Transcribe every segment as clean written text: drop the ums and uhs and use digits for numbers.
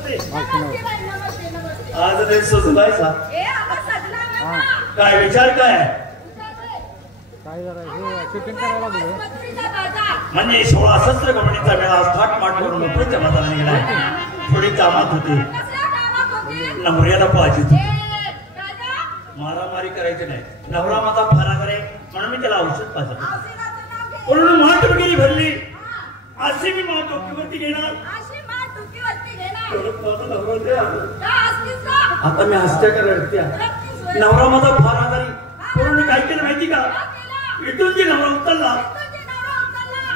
नमस्ते. आज नाही सोजलाय सा. काय विचार काय शूटिंग करायला म्हणजे 16 शस्त्र कंपनीचा मेळा थाटमाट करून पुढच्या बाजारात गेला. थोडी कामात होती. नवऱ्याला पाहिजे होती. मारामारी करायची नाही. नवरा माझा फरार आहे म्हणून मी त्याला औषध पाजलं. म्हणून माठ वगैरे भरली. अशी मी माठ डोक्यावरती घेणार. आता मी हसत्या का रडत्या. नवरा माझा फार आजारी. म्हणून मी काय केलं माहिती का? इथून जी नवरा उचलला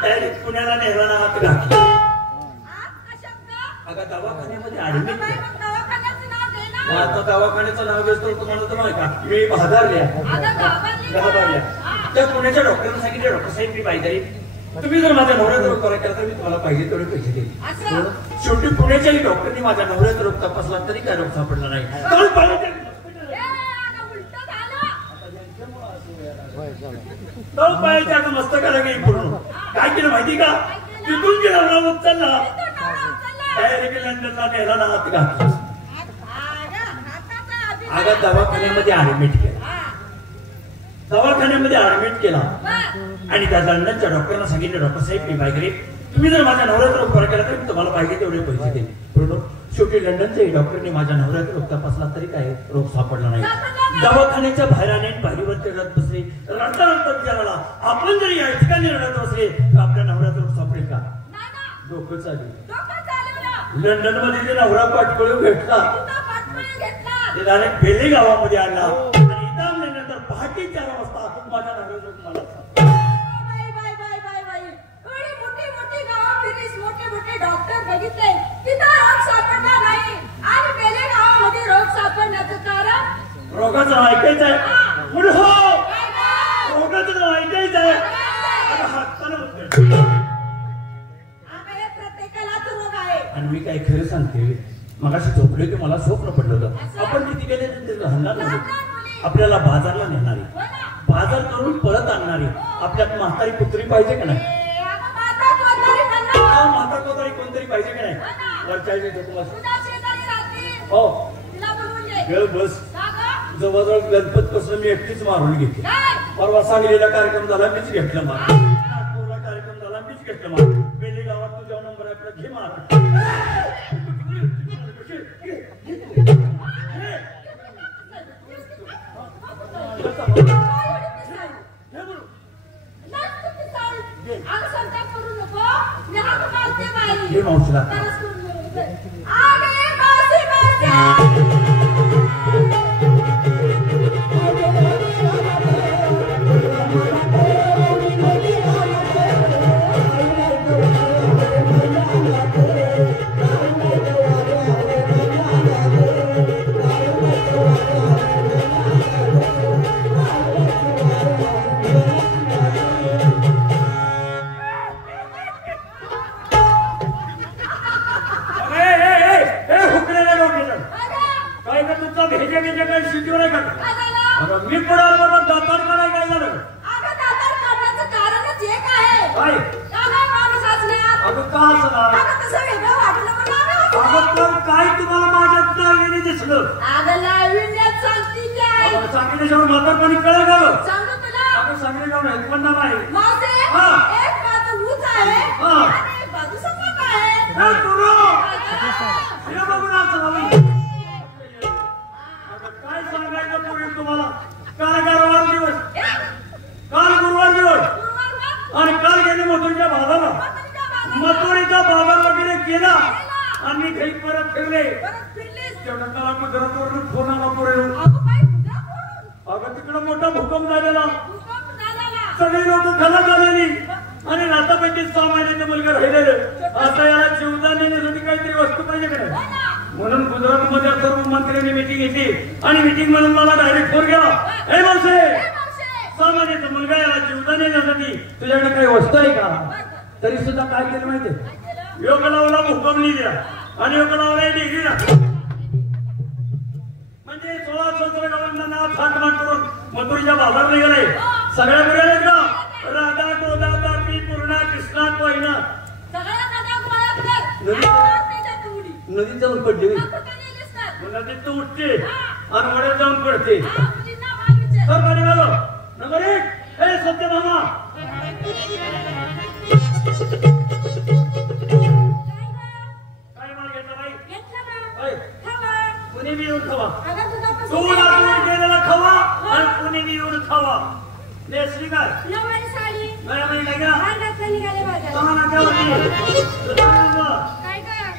डायरेक्ट पुण्याला नेहराला हात घातला. अगं दवाखान्यामध्ये ऍडमिट आता दवाखान्याचं नाव घेतो तुम्हाला तर माहिती का? मी भादारल्या त्या पुण्याच्या डॉक्टरांना सांगितले डॉक्टर साहेब मी पाहिजे तुम्ही जर माझ्या नवऱ्याचा रोग केला तर मी तुम्हाला पाहिजे तेवढे पैसे देईल. शेवटी पुण्याच्याही डॉक्टरनी माझ्या नवऱ्याचा रोग तपासला तरी काय रोग सापडला नाही. पायाच्या मस्तकाला गेली पूर्ण. काय केलं माहिती का? तिथून जे नवरा उचलला डायरेक्ट लंडनला नेहराला हात घातला. अगं दवाखान्यामध्ये ऍडमिट केला. दवाखान्यामध्ये ऍडमिट केला आणि त्या लंडनच्या डॉक्टरांना सांगितलं डॉक्टर साहेब मी बायकडे तुम्ही जर माझ्या नवऱ्याचा रोग बरा केला तर मी तुम्हाला पाहिजे तेवढे पैसे देईल. बरोबर. शेवटी लंडनच्याही डॉक्टरने माझ्या नवऱ्याचा रोग तपासला तरी काय रोग सापडला नाही. दवाखान्याच्या बाहेराने बाहेरवरती रडत बसले. रडता रडता विचाराला आपण जरी या ठिकाणी रडत बसले तर आपल्या नवऱ्याचा रोग सापडेल का? डोकं चालू. लंडन मध्ये ते नवरा पाठकळू भेटला. ते डायरेक्ट बेले गावामध्ये आणला आणि इथं आणल्यानंतर पहाटे 4 वाजता माझ्या नवऱ्याचा रोग मला डॉक्टर बघितले तिथं रोग सापडला नाही आणि बेले गावामध्ये रोग सापडण्याचं कारण रोगाचं नाव ऐकायचं आहे. पुढे हो रोगाचं नाव ऐकायचं आहे. प्रत्येकालाच रोग आहे. आणि मी काय खरं सांगते मगाशी झोपले की मला स्वप्न पडलं होतं. आपण किती गेले हल्ला आपल्याला बाजारला नेणारी बाजार करून परत आणणारी आपल्यात म्हातारी पुत्री पाहिजे का नाही? माता कोतारी कोणतरी पाहिजे का नाही? हो बस जवळजवळ गणपत पासून मी एकटीच मारून घेतली. परवा सांगलीला कार्यक्रम झाला मीच घेतला मार. नागपूरला कार्यक्रम झाला मीच घेतला मार. बेले गावात तुझ्या नंबर आपला घे मार. हे मावशीला मी पडाल बाबा दातार काढाय काय झालं? दातार काढण्याचं कारणच एक आहे. काय? माणूस असण्यात अगं का असणार? तसं वेगळं वाटलं अगं काय तुम्हाला माझ्यात नाविन्य दिसलं? अगं नाविन्यात सांगती काय? सांगितल्याशिवाय म्हातारपणी कळलं का? सांगू तुला अगं सांगितलं नाही पण नाही. माझे एक बाजू उंच आहे आणि एक बाजू सपाट आहे. बघून असं काय सांगायचं पुढे तुम्हाला? काल गुरुवार दिवस आणि काल गेले मथुरीच्या बाजारला. मथुरीचा बाजार वगैरे केला आणि घरी परत फिरले. तेवढा काल आपण घरात फोन आला पुढे. अगं तिकडं मोठा भूकंप झालेला. सगळी लोक खलास झालेली आणि नातापैकी 6 महिन्याचा मुलगा राहिलेलं. आता याला जीवदान देण्यासाठी काहीतरी वस्तू पाहिजे का नाही? म्हणून गुजरातमध्ये सर्व मंत्र्यांनी मिटिंग घेतली आणि मिटिंग म्हणून मला डायरेक्ट फोन केला. हे मावशे 6 महिन्याचा मुलगा याला जीवदान देण्यासाठी तुझ्याकडे काही वस्तू आहे का? तरी सुद्धा काय केलं माहितीये? योग लावला भूकंप लिहिला आणि योग लावला डिग्रीला. म्हणजे 16 17 गावांना नाव थाटमाट करून मथुरीच्या बाजारला गेले. सगळ्या मुलांना का राधा गोदा तापी पूर्णा कृष्णा कोयना नदीत जाऊन पडली होय. नदीत तू उठते आणि वड्यात जाऊन पडते. मुलींना तर गाडी घालो. नंबर 1 हे सत्यभामा. काय माल घेतला बाई? कुणी बी येऊन खावा. तू लागून गेलेला खावा आणि कुणी बी येऊन खावा. नेसली काय? नव्यामध्ये काय का? तुम्हाला काय होती?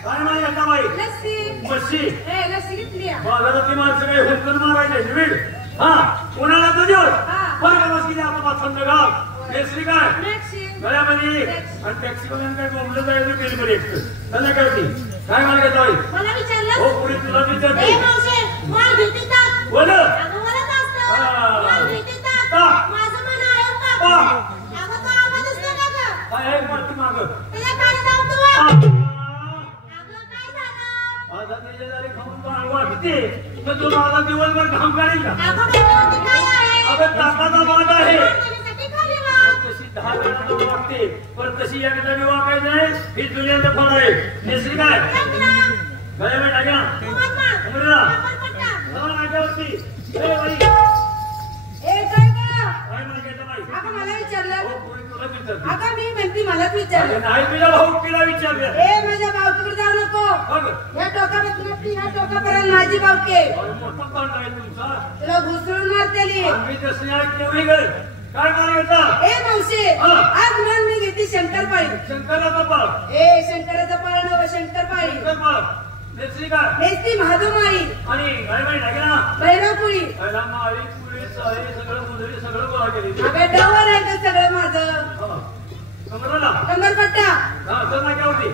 काय माल घेतला बाई? मच्छी. बाजारातली माणसं काही हुंकून मारायचे निवीड. हा उन्हाळा तो दिवस बरं का बस किती आपण संध्याकाळ. नेसली काय? गळ्यामध्ये आणि टॅक्सी वाल्यानं काय बोंबलं जायचं बिलमध्ये एकटं. त्यांना काय होती? काय माल घेतला बाई? हो पुढे तुला विचारते. बोल. काय मारती माग आता त्याच्याद्वारे खाऊन बाळ वाटते तर तू माझा दिवसभर घाम काढेल का? अगं ताकाचा वाट आहे. तशी 10 वेळा वाटते पण तशी एकदा वाकायचं आहे. ही दुनियाचं फळ आहे. नेसली काय? गळ्या वेळ टाक्या उमरेला नाक्यावरती. मलाच विचारलं नाही तुझ्या भाऊकीला विचारलं. माझ्या भावकीकडे जाऊ नको. या टोकापर्यंत माझी भावके मोठा पांड आहे तुमचा. तुला घुसळून मारतेली. आम्ही तसं तेवढी गर काय माल घेता? मावशी आज मन मी घेते शंकरपाळी. शंकराचा पाळ. शंकराचा पाळ नव शंकरपाळी. शंकरपाळ. नेसली काय? नेसती महादमाळी आणि काय माहिती आहे ना भैरवपुरी. माळी पुरी साळी सगळं मुंदरी सगळं गोळा केली. अगं डवर आहे ते सगळं माझं. कमरला कमरपट्टा. हा तर नाक्यावरती.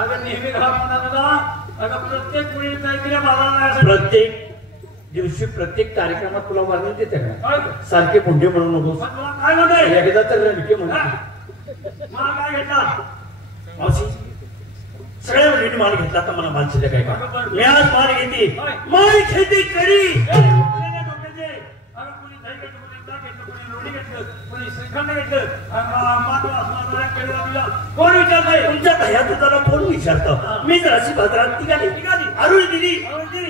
अगं नेहमी घरामध्ये अगं प्रत्येक मुली काहीतरी बाजारात प्रत्येक दिवशी प्रत्येक कार्यक्रमात तुला वर्णन देते का? सारखे पुंडे म्हणू नकोस. काय म्हणते? एकदा तर रणके म्हणतो. मला काय घेतला? मावशी सगळ्या मुलींनी माल घेतला तर मला माल शिल्लक आहे का? मी आज माल घेते. माल खेती करी. कोण विचारतंय? तुमच्या दह्या दुधाला कोण विचारतं? मी जर अशी बाजारात निघाली आरुळ दिली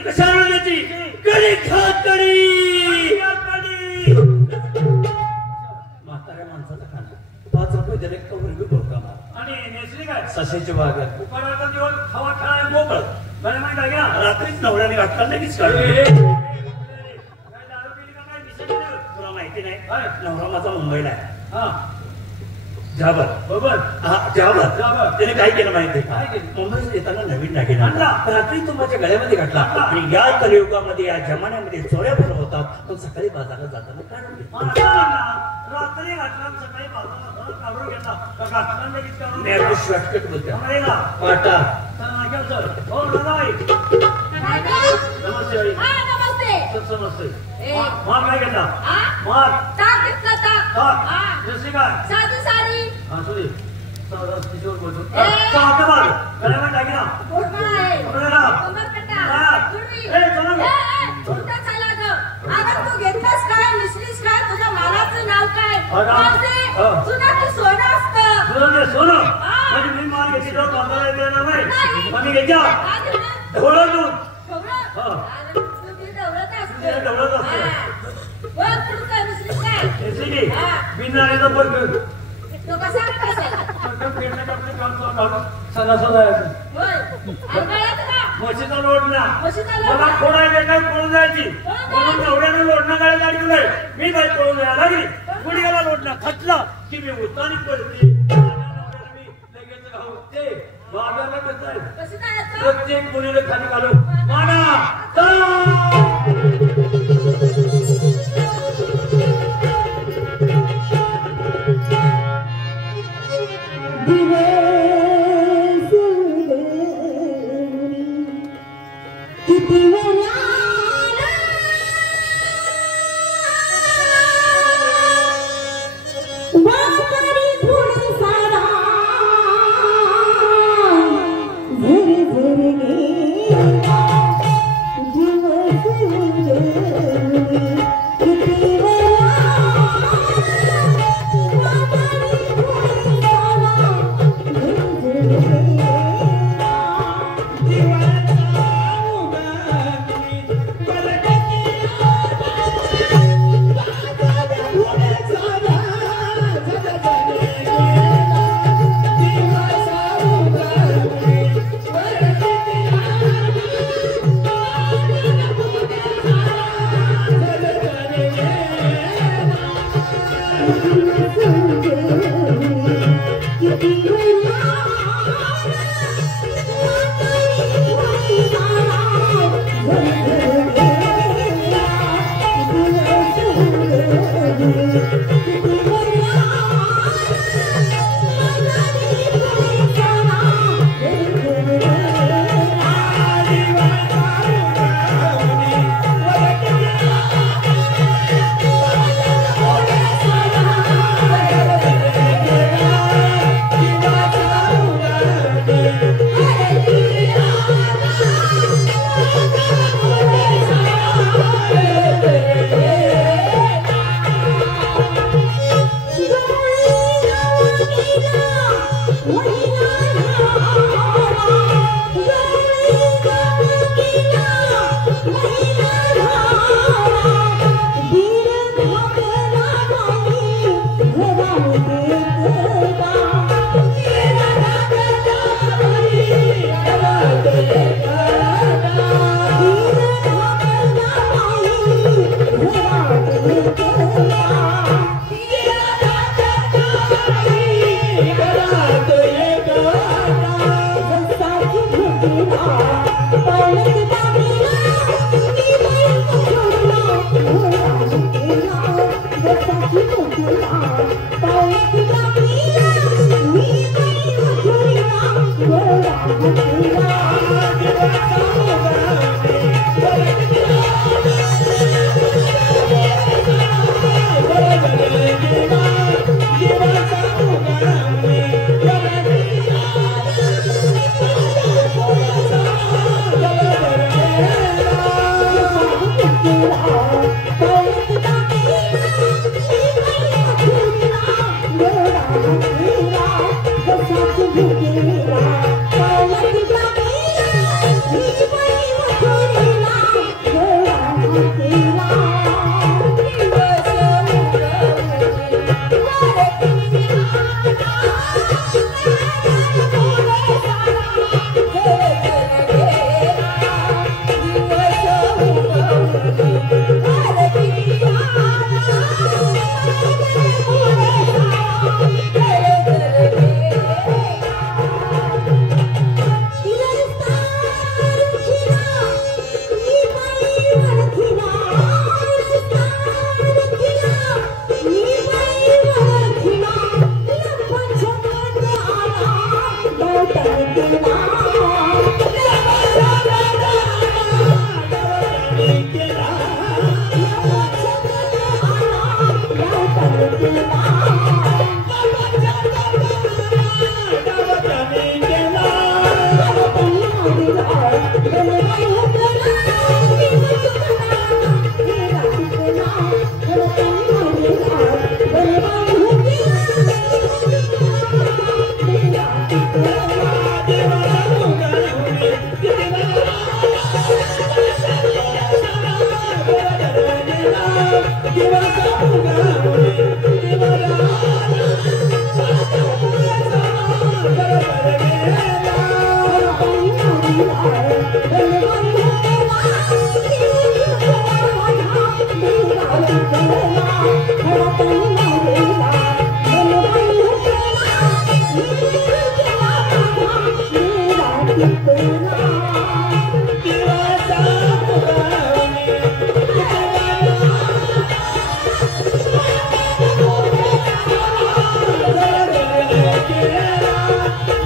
कशा आरुळ द्यायची? कडी खा कडी. म्हाताऱ्या माणसाचा खाना 5 रुपये दिले का वर्ग बोलता. आणि नेसली काय? सशाची बाग उपाडाचा दिवस खावा खेळाय मोकळ. बरं माहिती आहे का? रात्रीच नवऱ्याने घातला लगेच काढून. तुला माहिती नाही नवरा माझा मुंबईला आहे. हा जाबर बरोबर. हा जाबर जाबर. त्याने काय केलं माहितीये काय का? केलं? मुंबईत येताना नवीन दागिना आणला. रात्री तो माझ्या गळ्यामध्ये घातला. आणि या कलियुगामध्ये या जमान्यामध्ये चोऱ्या पण होतात. तो सकाळी बाजारात जाताना काढून घेतला. रात्री घातला सकाळी बाजारात काढून घेतला. लगेच काढून नेहरू शॉर्टकट बोलते कमरेला. पाटा. हो दादाबाई नमस्ते आई. नमस्ते. नमस्ते. मार काय घेतला? मार ताक घेतला ताक. जशी काय? साधी साडी. हा सॉरी किशोर बोलतो. चाहता बाग गळ्यामध्ये टाकी ना. उठमा आहे. कमरेला. कमरपट्टा. जुडवी. चला उलटा चाला ग. अगं तू घेतलास काय? मिसलीस काय? तुझ्या मालाचं नाव काय? मावशी, तुझं ते सोनं असतं. सोनं म्हणजे मी माल घेतली तर बाजारात देणार नाही. आम्ही घ्यायच्या ढवळं दूध. ढवळत असतं. बिनणाऱ्याचा बर्गर सदा सदा म्हशीचा लोडणा मला खोडायला काय पळून जायची म्हणून नवऱ्याने लोडणं गाडी काढली. मी काय पळून जायला लागली. गुडघ्याला लोडणं खचला की मी उतानी पडते. लगेच घालते बाजारला कसं आहे प्रत्येक मुलीला खाली घालू माना.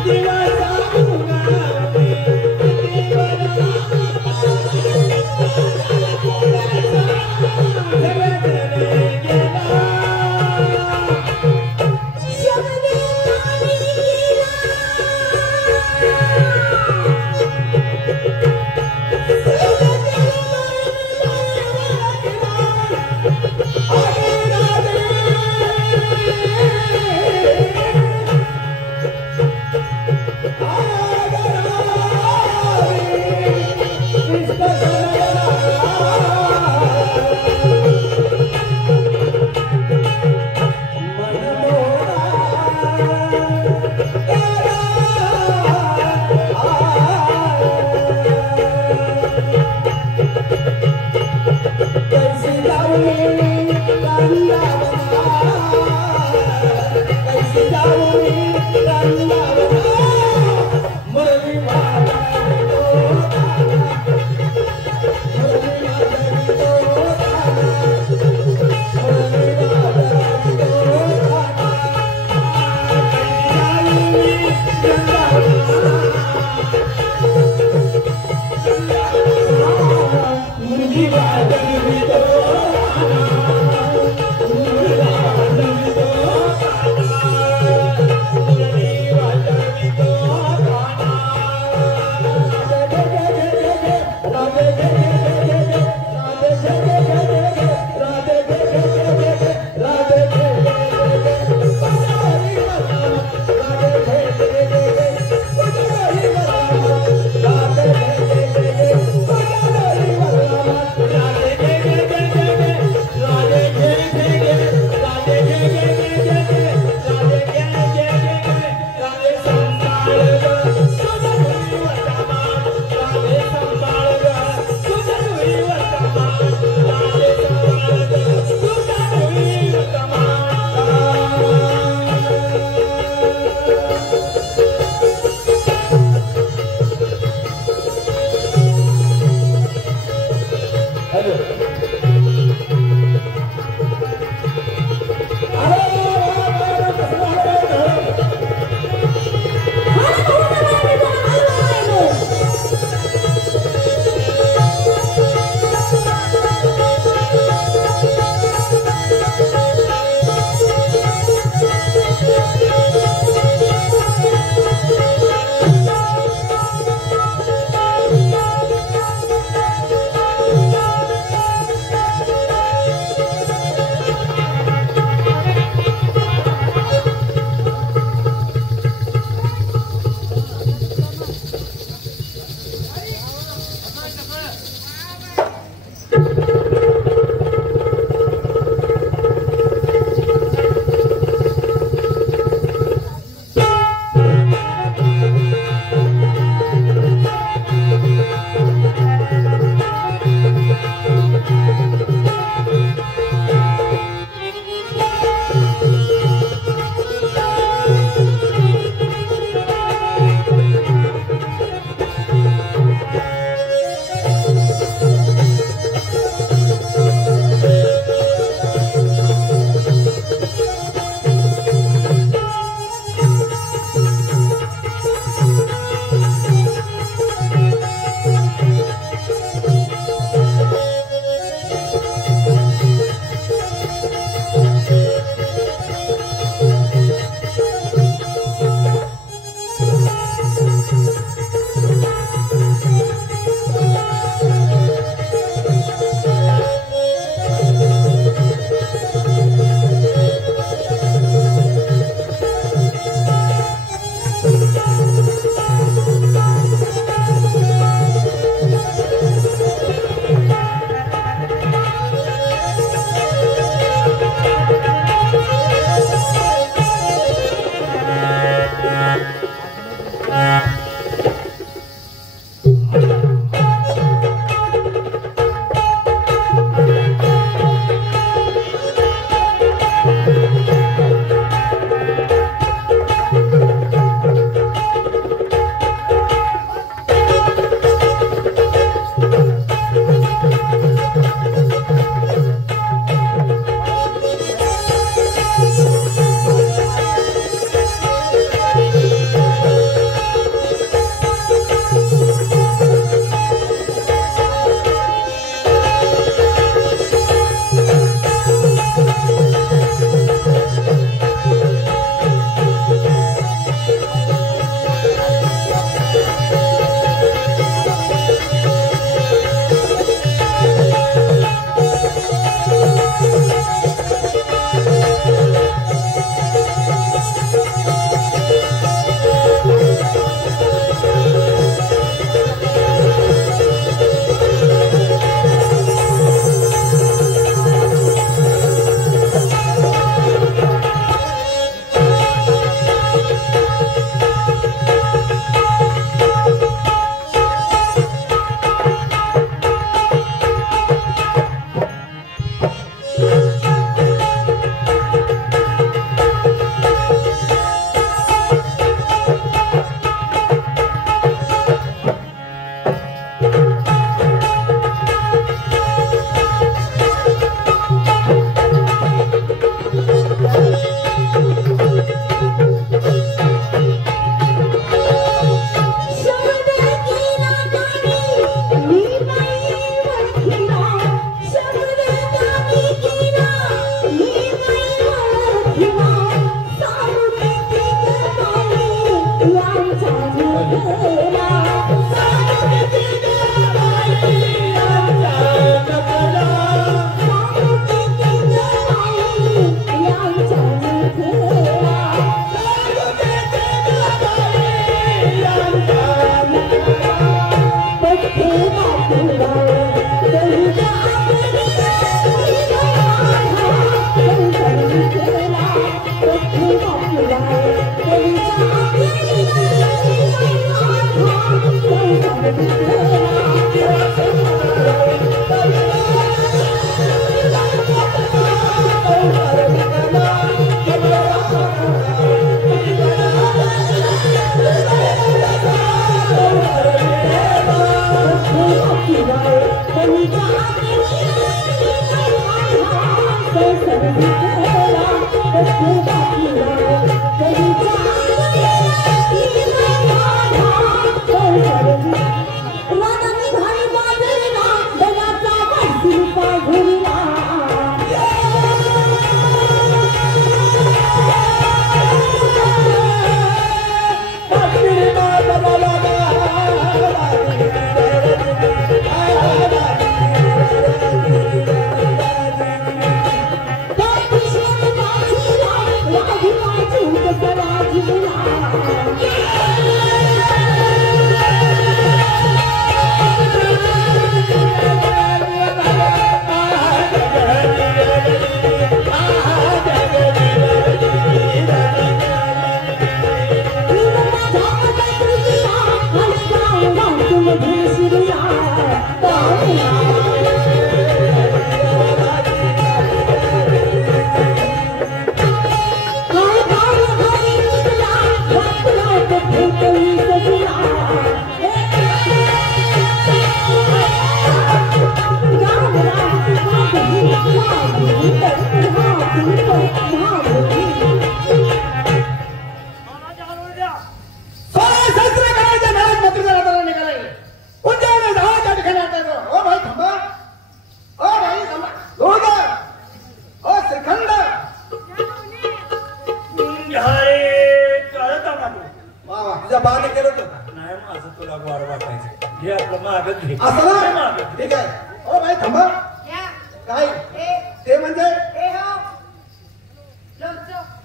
दिवसा राधे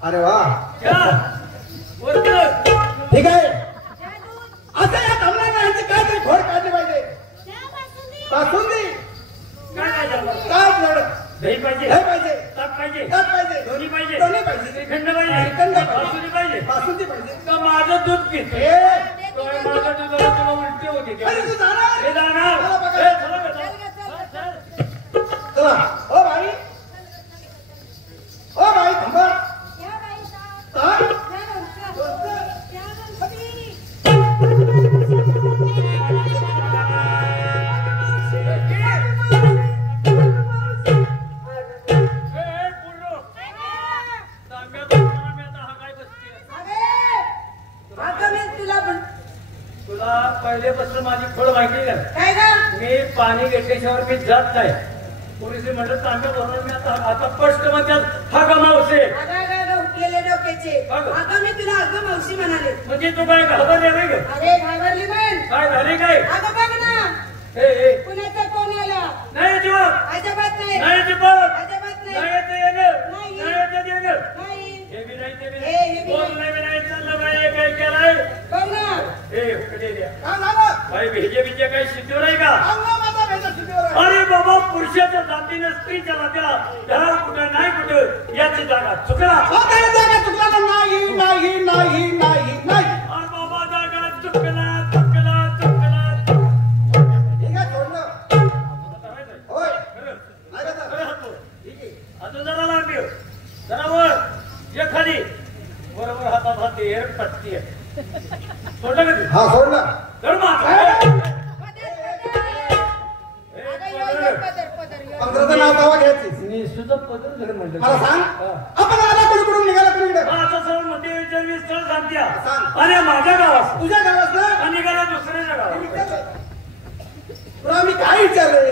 अरे वा ठीक आहे. असं या कमलांना यांची काहीतरी घोड काढली पाहिजे. बासुंदी काय दही पाहिजे, दही पाहिजे, ताक पाहिजे, ताक पाहिजे, दोन्ही पाहिजे, दोन्ही पाहिजे, श्रीखंड पाहिजे, श्रीखंड पाहिजे, बासुंदी पाहिजे, बासुंदी पाहिजे. का माझं दूध पित माझं दुधाला तुला उलटी होते. अरे तू जाणार? हे जाणार. चला बघा. हे चला बेटा. चला ओ भाई, ओ भाई थांबा. ताक पहिलेपासून माझी खोड माहिती का? काय ग? मी पाणी घेतल्याशिवाय मी जात नाही. पोलिस म्हटलं तांब्या भरून मी आता स्पष्ट म्हणतात हा गमावसे केले डोक्याचे. अगं मी तुला अगं मावशी म्हणाले. म्हणजे तू काय घाबरले नाही का? अरे घाबरली पण. काय झाले काय? अगं बघ ना हे पुण्याचा कोण आला? नाही जीवन अजिबात नाही. नाही जीवन अजिबात नाही. नाही येते येणं नाही. नाही येते येणं नाही. हे बी नाही ते बी हे बी नाही. नाही. कोण नाही बी नाही चाललं बाई काय केलंय? बघ ना. हे कडे द्या काय झालं? बाई भेजे बिजे काही शिकवलं नाही का? अंगा माझा भेजा शिकवला. अरे बाबा पुरुषाच्या जातीनं स्त्रीच्या जातीला घरात कुठं नाही कुठं याची जागा चुकला. हो काही जागा चुकला का? नाही नाही नाही नाही नाही. अरे बाबा जागा चुकला चुकला चुकला. ठीक आहे सोडलं. होय नाही का तर? ठीक आहे. अजून जरा लागली जरा वर ये खाली बरोबर हातात हात दे पटकी सोडलं का ते? हा सोडलं. धर माग. पंधराचं नाव कवा घ्यायची? मी सुद्धा पदर धर म्हणलं. मला सांग आपण आला कुठून निघाला कुठे? असं सर्व मध्ये विचार स्थळ सांगत्या सांग. आणि माझ्या गावात तुझ्या गावात ना आणि निघाला दुसऱ्याच्या गावात. तुला मी काय विचारले?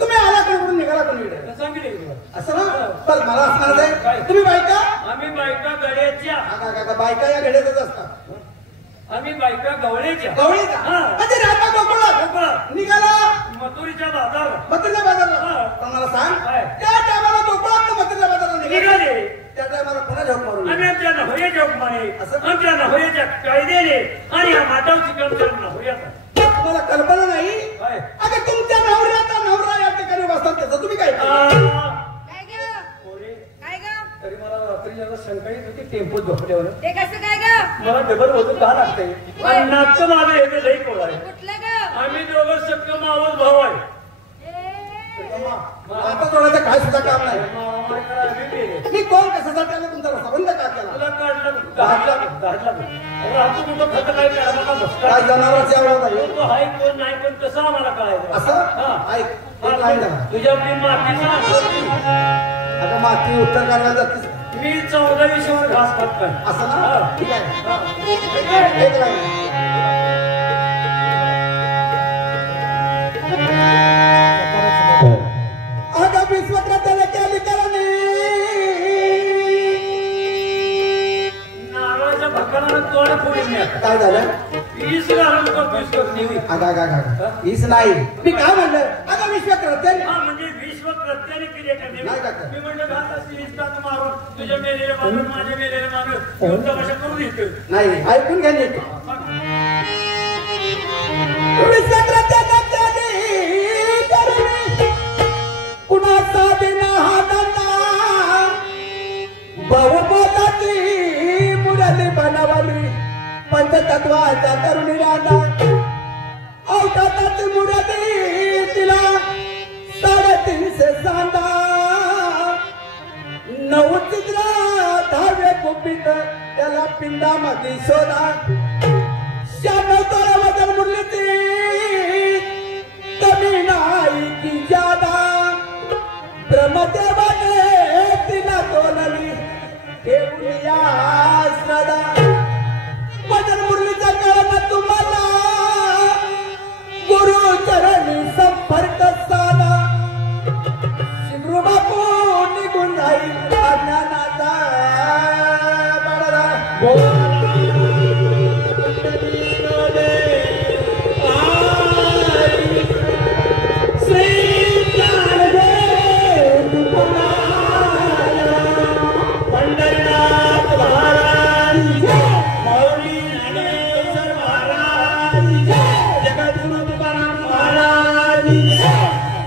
तुम्ही आला कुठून निघाला कुठे? सांगितले की तुला. असं ना तर मला असणार आहे तुम्ही बायका आम्ही बायका गड्याच्या बायका या घड्यातच असतात. आम्ही बायका गवळीच्या गवळीचा हा. म्हणजे राहता गोकुळात गोकुळात. निघाला मथुरीच्या बाजारात मथुरेच्या बाजारला हा. तर मला सांग काय? त्या टायमाला गोकुळात मथुरेच्या बाजारला निघाले निघाले त्या टायमाला कोणा झोप मारून आम्ही आमच्या नवऱ्याच्या उपमाने असं? आमच्या नवऱ्याच्या कायद्याने आणि या माटावची कमचार नवऱ्याचा तुम्हाला कल्पना नाही काय? अगं तुमच्या नवऱ्याचा नवरा या ठिकाणी बसतात त्याचं तुम्ही काय केलं? काय ग पोरे, काय ग तरी मला रात्री जरा शंका येत होती टेम्पोत झोपल्यावर ते कसं काय ग मला डबल वजन का लागतंय होय. नाटकं माझं येते लई कोळ आहे कुठलं ग आम्ही दोघं सक्क मावस भाऊ आहे ए, आता थोडाचं काय सुद्धा काम नाही मामाने करा, आम्ही गेले. मी कोण कशासाठी आला तुमचा संबंध का केला तुला काढलं गाडला राहतो कुठं खतं काय करायला का बसता? काय जनावरांची आवड आहे कोण तो आहे कोण नाही पण कसं आम्हाला कळायचं असं हा. ऐक एक लाईन धरा. तुझ्या आपली माती आता माती उत्तर काढायला जातेस मी 14 वर घास खात नाही असं हा. ना ठीक आहे हा. एक लाईन अगं विश्वक्रताने केली करणी नारळाच्या भकाला तोड फोडून नाही काय झालं वीस घालून तो वीस करते मी. हीच नाही मी काय म्हणलं अगं विश्वक्रताने हा म्हणजे विश्व प्रत्याने केले का मी? नाही काका. मी म्हणलं घात असते वीस तास मारून तुझ्या मेलेले मारून माझ्या मेलेले मारून घेऊन तमाशा करून येतो नाही ऐकून घ्या नीट विश्वक्रताने केली करणी कुणाचा दिना हा दंडा बहुमताची मुरली बनवली पंचतत्वाचा तरुणी राधा अवताची मुरली तिला 350 सांदा 9 चित्र 10 गुपित त्याला पिंडामध्ये शोधा 96 तोळा वजन मुरलीची कमी नाही की जादा ब्रह्मदेवाने तिला तोलली ठेवून या श्रद्धा वजन मुरलीचा कळण तुम्हाला गुरु चरणी संपर्क साधा शिवरू बापू निघून जाईल अज्ञानाचा बडरा पंढरीनाथ महाराज माऊली ज्ञानेश्वर महाराज जगद्गुरु तुकाराम महाराज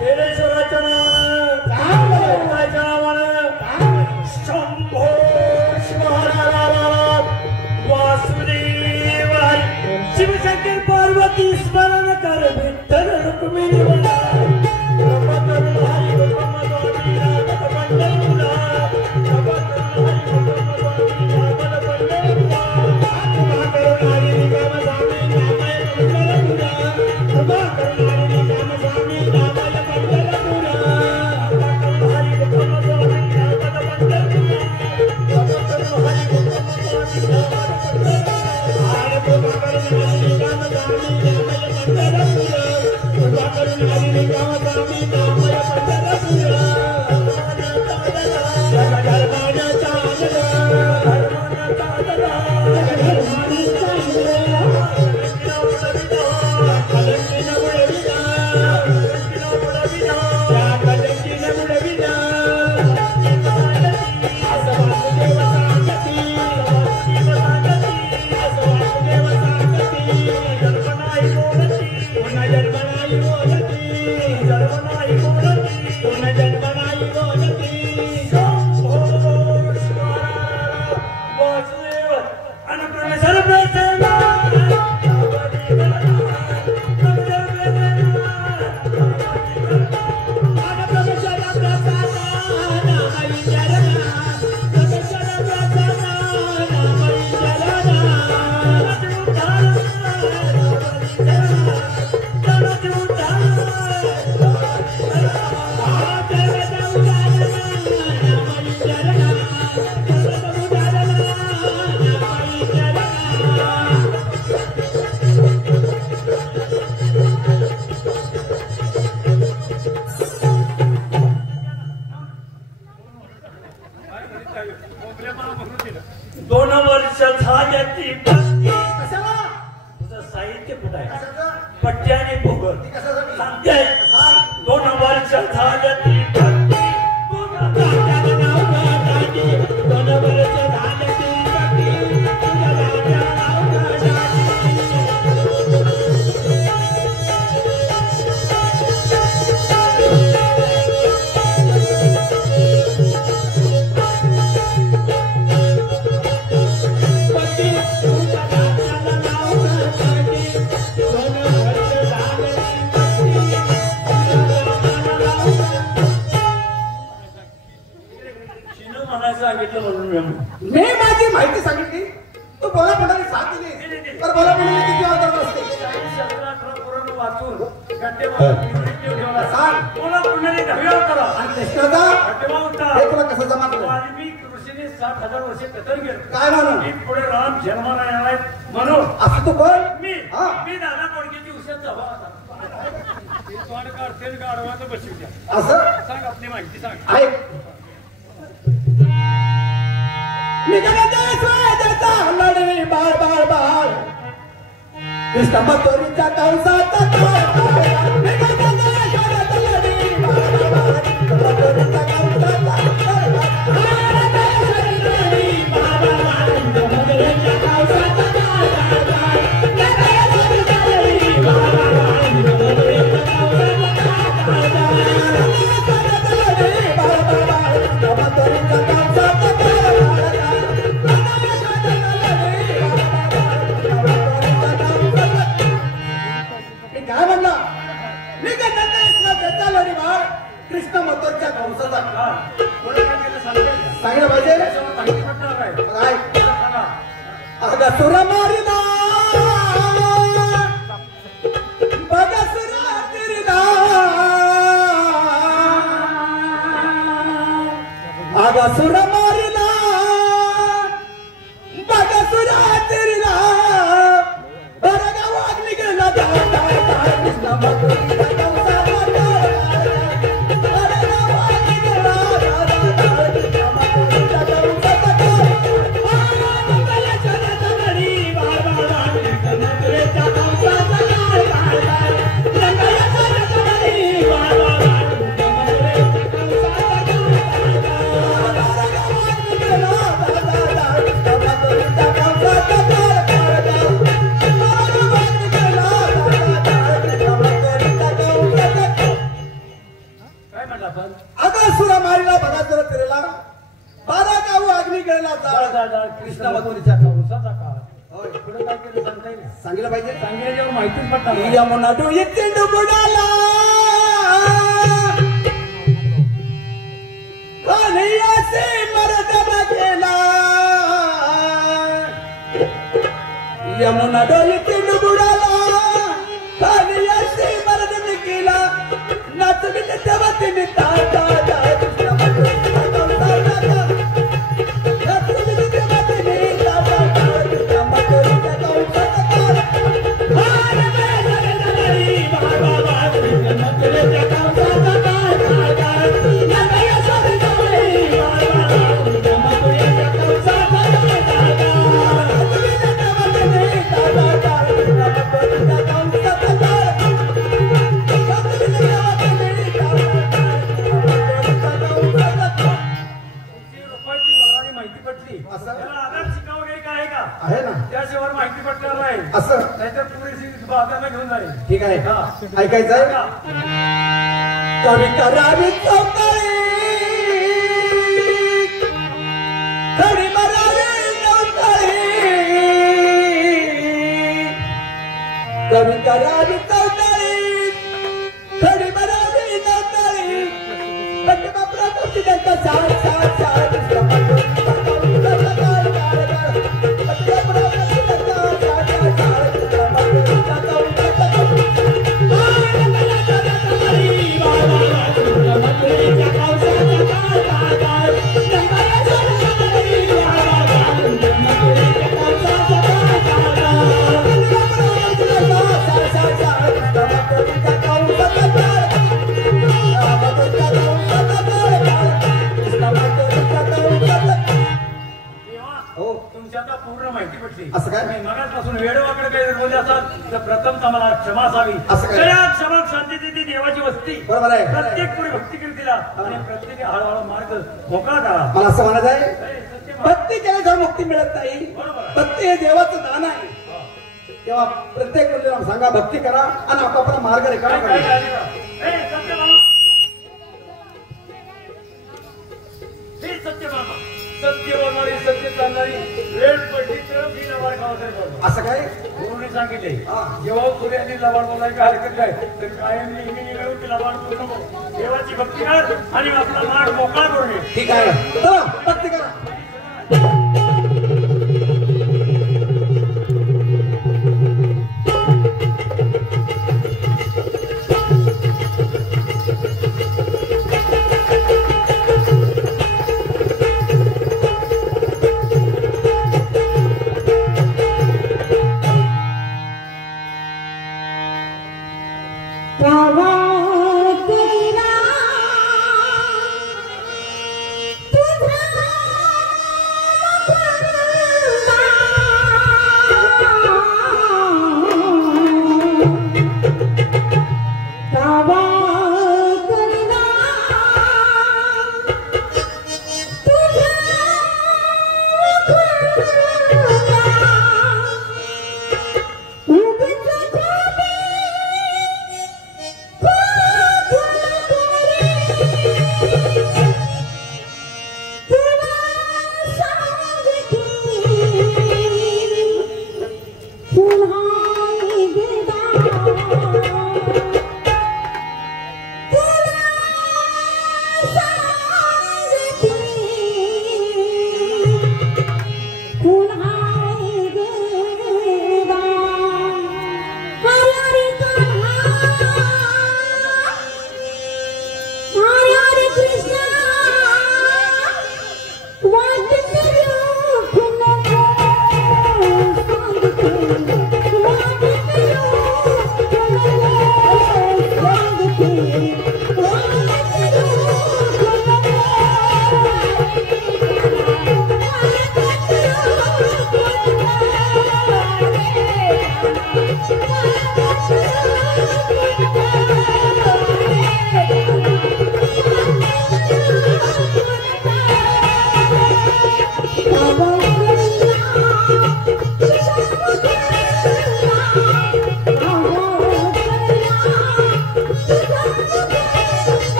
वीरेश्वराच्या शंभो महाराज वासुदेव शिवशंकर पार्वती स्मरण कर विठ्ठल रुक्मिणी इतके फुट आहे कशाचं? पट्टी आणि पोगर ती कशासाठी? सांगते सांग. 2 वर्ष झालं ती भक्ती. 2 वर्ष नाव गाठी. 2 वर्ष झालं ती भक्ती. तुझ्या राजा नाव गाठी. शिनू म्हणायचं सांगितलं म्हणून मी माझी माहिती सांगितली तू बोला पडाली साथ दिली तर बोला पडाली किती अवतार असते वाचून गड्डेबाबा निवृत्ती ठेवला. सांग. कोणा पुण्याने दहाव्यावर करा. आणि कृष्णाचा गड्डेबाबा होता. हे तुला कसं जमा केलं? वाल्मिक ऋषीने 60,000 वर्षे कतर केलं. काय म्हणून? की पुढे राम जन्माला येणार आहेत म्हणून असं तू बोल. मी हा. मी दादा कोडकेची उशात जावा आता. ती तोंड काढते गाडवाचं बसू द्या. असं सांग आपली माहिती सांग. ऐक लढी बाळ बाळ बाळ कृष्ण मथुरीच्या कंसाचा काय म्हणला मी कृष्ण मथुरीच्या कंसाचा कोणी काय केलं सांगते सांगितलं पाहिजे त्याच्यावर माहिती पडणार आहे. काय सांगा. अगसुर मारिला बगसुरा तिरला अगसुर मारिला बगसुरा तिरला बरगा वागली गेला कृष्ण मथुरीचा कंसाचा बरगा वागली गेला कृष्ण मथुरीचा कंसाचा काय म्हटलं आपण अगसुरा मारिला बगासुरा तिरला बारा गाव अग्नी गेला कृष्ण मथुरीच्या कंसाचा काळ. होय. पुढे काय केलं सांगता येईल? सांगितलं पाहिजे सांगितल्यावर माहितीच पडणार नाही. यमुना डोईत बुडाला कन्हैयाचे मर्दन केला यमुना डोईत बुडाला कन्हैयाचे मर्दन केला नाचविले तेव्हा तिने ताटा कृष्ण मथुरीचा कंसाचा नाचविले तेव्हा तिने ताटा कृष्ण मथुरीचा कंसाचा तुमची रुपयाची भरारी माहिती पडली. असं? त्याला आधार शिका वगैरे काय आहे का? आहे ना त्याशिवाय माहिती पडणार नाही. असं नाहीतर पुरेशी बाजारला घेऊन जाईल. ठीक आहे हा. ऐकायचंय सांगा. कवी करावी चौकळी कडी मरावी नवतळी कवी करावी चौकळी कडी मरावी नवतळी पंचमा प्रकृती त्यांचा सार सार सार कृष्ण मथुरीचा कंसाचा काळ काळ काळ पंचमा प्रकृती त्यांचा सार सार सार कृष्ण मथुरीचा कंसाचा कृष्ण तर प्रथम मला क्षमा असावी. असं काय? त्या क्षमा शांती ती देवाची वस्ती. बरोबर आहे. प्रत्येक पुढे भक्ती केली तिला आणि प्रत्येक हळूहळू मार्ग मोकळा झाला. मला असं म्हणायचं आहे हे सत्य मा- भक्ती केल्याशिवाय मुक्ती मिळत नाही. बरोबर. भक्ती हे देवाचं दान आहे. तेव्हा प्रत्येक मुलीला सांगा भक्ती करा आणि आपापला मार्ग रेखा काय करा. झाले का? हे सत्य मामा. हे सत्य मामा. सत्य बोलणारी सत्य चालणारी वेळ पडली तर मी लबाड खावासाठी बोलतो. असं काय? गुरुने सांगितले हा. जेव्हा सूर्याने लबाड बोलायला हरकत नाही तर कायम नेहमी निघून ती लबाड बोलू नको. देवाची भक्ती कर आणि आपला मार्ग मोकळा करून ये. ठीक आहे चला भक्ती करा. Thank you.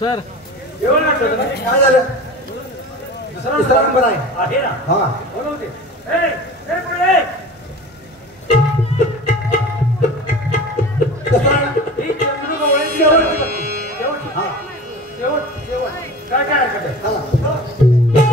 सर एवढं लक्षात नाही. काय झालं? तिसरा नंबर आहे. आहे ना हा बोलवते पुढे ही चंद्रू गवळ्याची शेवट हा शेवट शेवट काय काय हरकत आहे? चला.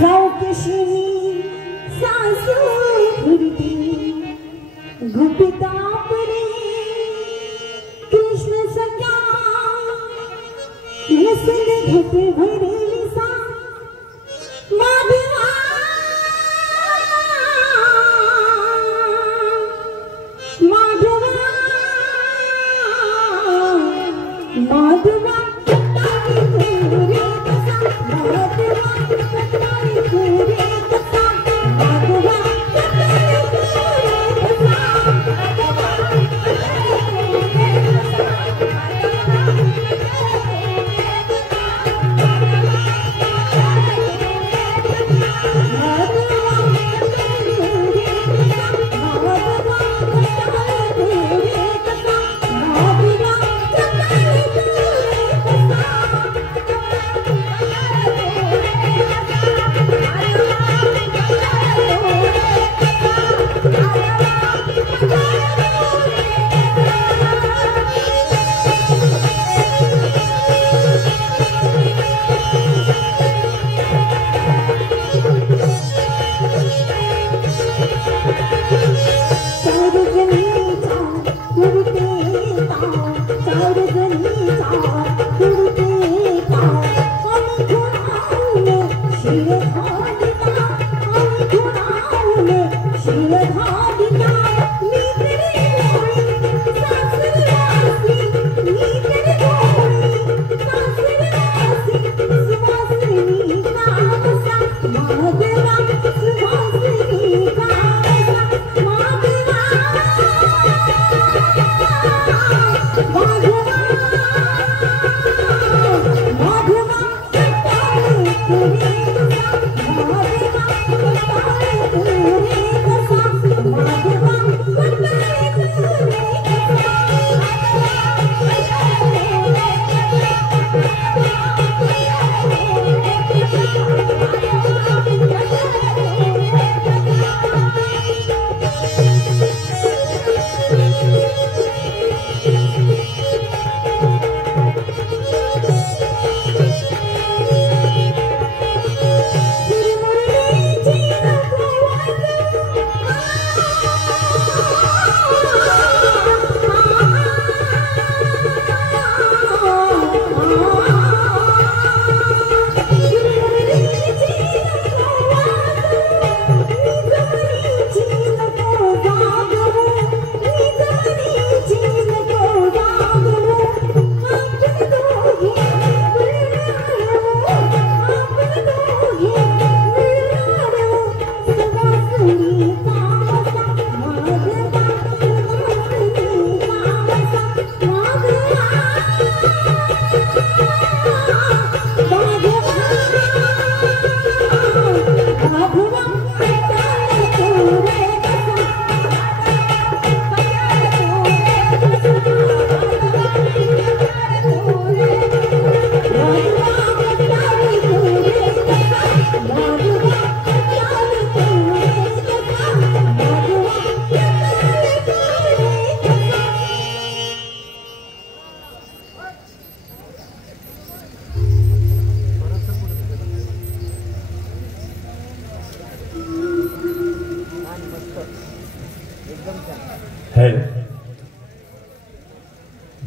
जाऊ कशी सासू फिरती गुपिता परे कृष्ण सख्या नसल घट भरेली सा माधवा माधवा माधवा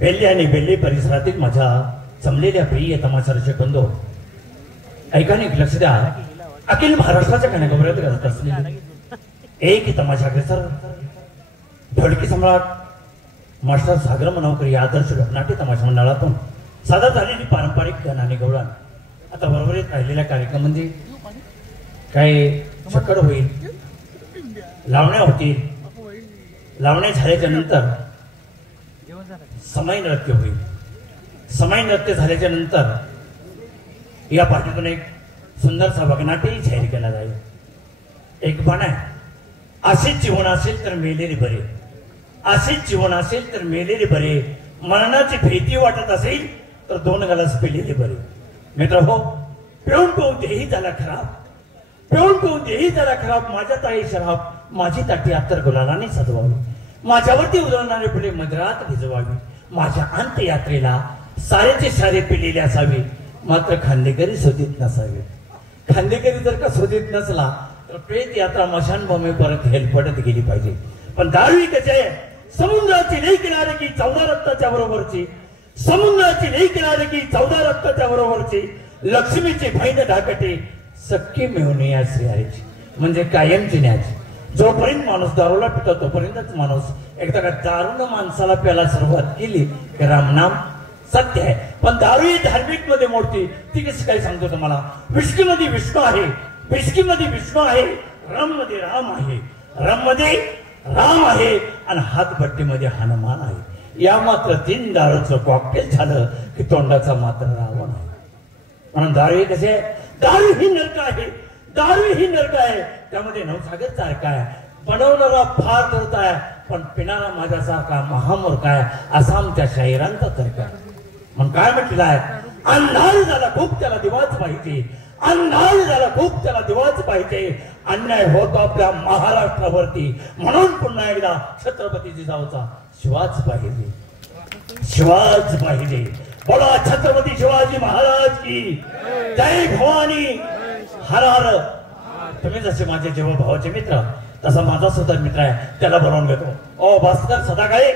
बेल्ली आणि बेल्ली परिसरातील माझ्या जमलेल्या प्रिय तमाशा रसिक बंधू, ऐका नाही, लक्ष द्या. अखिल महाराष्ट्राच्या कानाकोपऱ्यात गाजत असलेली एक तमाशा सर ढोलकी सम्राट मास्टर सागर मनोकर या आदर्श नाट्य तमाशा मंडळातून सादर झालेली पारंपरिक गाण आणि गवळण आता बरोबरीत राहिलेल्या कार्यक्रमामध्ये काही शकड होईल, लावण्या होतील. लावण्या झाल्याच्या नंतर समय नृत्य होईल. समय नृत्य झाल्याच्या नंतर या पाठीतून एक सुंदरसा वगनाट्यही जाहीर केला जाईल. एक पण आहे, असेच जीवन असेल तर मेलेले बरे, असेच जीवन असेल तर मेलेले बरे, मरणाची भीती वाटत असेल तर 2 गलास पिलेले बरे. मित्र हो, पिऊन पिऊन देही झाला खराब, पिऊन पिऊन देही झाला खराब. माझ्या ताई शराब माझी ताटी अत्तर गुलालाने सजवावी, माझ्यावरती उजळणारे फुले मधरात भिजवावी. माझ्या अंत्ययात्रेला सारेचे सारे पिलेले असावे, मात्र खांदेकरी शोधित नसावे. खांदेकरी जर का शोधित नसला तर प्रेत यात्रा मशानभूमी परत हेलपडत गेली पाहिजे. पण दारू कसे आहे, समुद्राची लई किनारे की 14 रक्ताच्या बरोबरची, समुद्राची लई किनारे की 14 रक्ताच्या बरोबरची, लक्ष्मीची बहीण ढाकटे सक्की मिळून या श्रीहरीची, म्हणजे कायमची न्याची. जोपर्यंत माणूस दारूला पितो तोपर्यंतच माणूस. एकदा का दारूनं माणसाला प्यायला सुरुवात केली की रामनाम सत्य आहे. पण दारू ही धार्मिक मध्ये मोडती. ती कशी काय सांगतो तुम्हाला. विष्की मध्ये विष्णू आहे, विष्की मध्ये विष्णू आहे, रम मध्ये राम आहे, रम मध्ये राम आहे आणि हातभट्टीमध्ये हनुमान आहे. या मात्र 3 दारूचं कॉकटेल झालं की तोंडाचा मात्र रावण आहे. म्हणून दारू हे कसे, दारू ही नरक आहे, दारू ही नरक आहे. त्यामध्ये नवसागर सारखा आहे, बनवणारा फार धरत आहे पण पिणारा माझ्यासारखा महामूर्ख आहे, असा आमच्या शाहिरांचा तर्क आहे. मग काय म्हटलेलं आहे, अंधार झाला खूप त्याला दिवाच पाहिजे, अंधार झाला खूप त्याला दिवाच पाहिजे. अन्याय होतो आपल्या महाराष्ट्रावरती, म्हणून पुन्हा एकदा छत्रपती जिजाऊचा शिवाच पाहिजे, शिवाच पाहिजे. बोला छत्रपती शिवाजी महाराज की जय. भवानी हर हर. तुम्ही जसे माझे जेव्हा भावाचे मित्र तसा माझा सुद्धा मित्र आहे, त्याला बोलावून घेतो. ओ भास्कर सदा काय